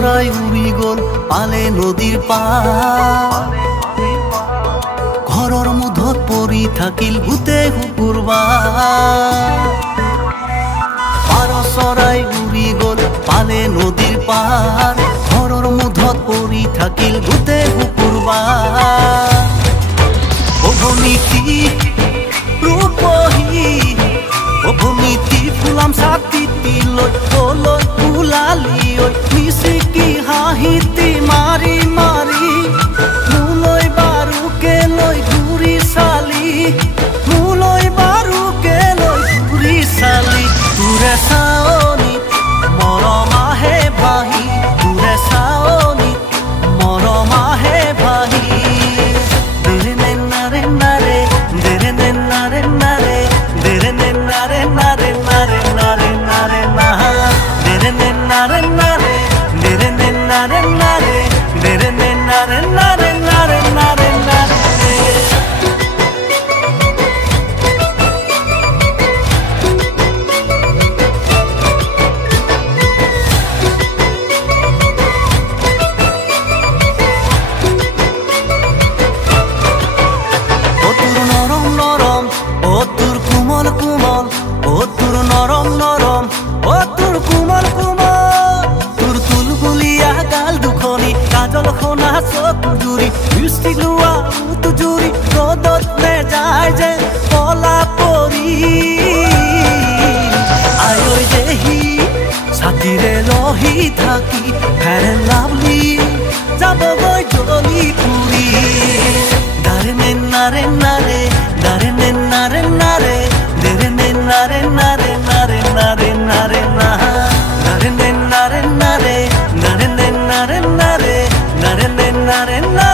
চৰাই উৰি গ'ল পালে নদীৰ পাৰ ঘৰৰ মুধত পৰি থাকিল গোটেই শুকুৰবাৰ পাৰ চৰাই উৰি গ'ল পালে নদীৰ পাৰ ঘৰৰ মুধত পৰি থাকিল গোটেই শুকুৰবাৰ অভনীতি ৰূপহী অভনীতি ফুলাম ছাতিতি লৈ লৈ ওলালি ঐ মিচিকি হাঁহিতি মাৰি মাৰি মোলৈ বাৰুকে লৈ ঘূৰি চালি মোলৈ বাৰুকে লৈ ঘূৰি চালি তোৰে চাৱনি মৰম আহে ভাহি তোৰে চাৱনি মৰম আহে ভাহি দেৰে নে নাৰে নাৰে দেৰে নে নাৰে নাৰে দেৰে নে নাৰে নাৰে নাৰে নাৰে নাৰে নাহা দেৰে নে নাৰে নাৰে দেৰে নে নাৰে নাৰে দেৰে নে নাৰে নাৰে নাৰে নাৰে নাৰে ছাতিৰে লহি থাকি ফেৰ এণ্ড লাভলি যাবগৈ জ্বলি পুৰি দাৰে নে নাৰে নাৰে দাৰে নে নাৰে নাৰে দেৰে নে নাৰে নাৰে নাৰে নাৰে নাৰে নাহা দাৰে নে নাৰে নাৰে দাৰে নে নাৰে নাৰে নাৰে নে নাৰে নাৰে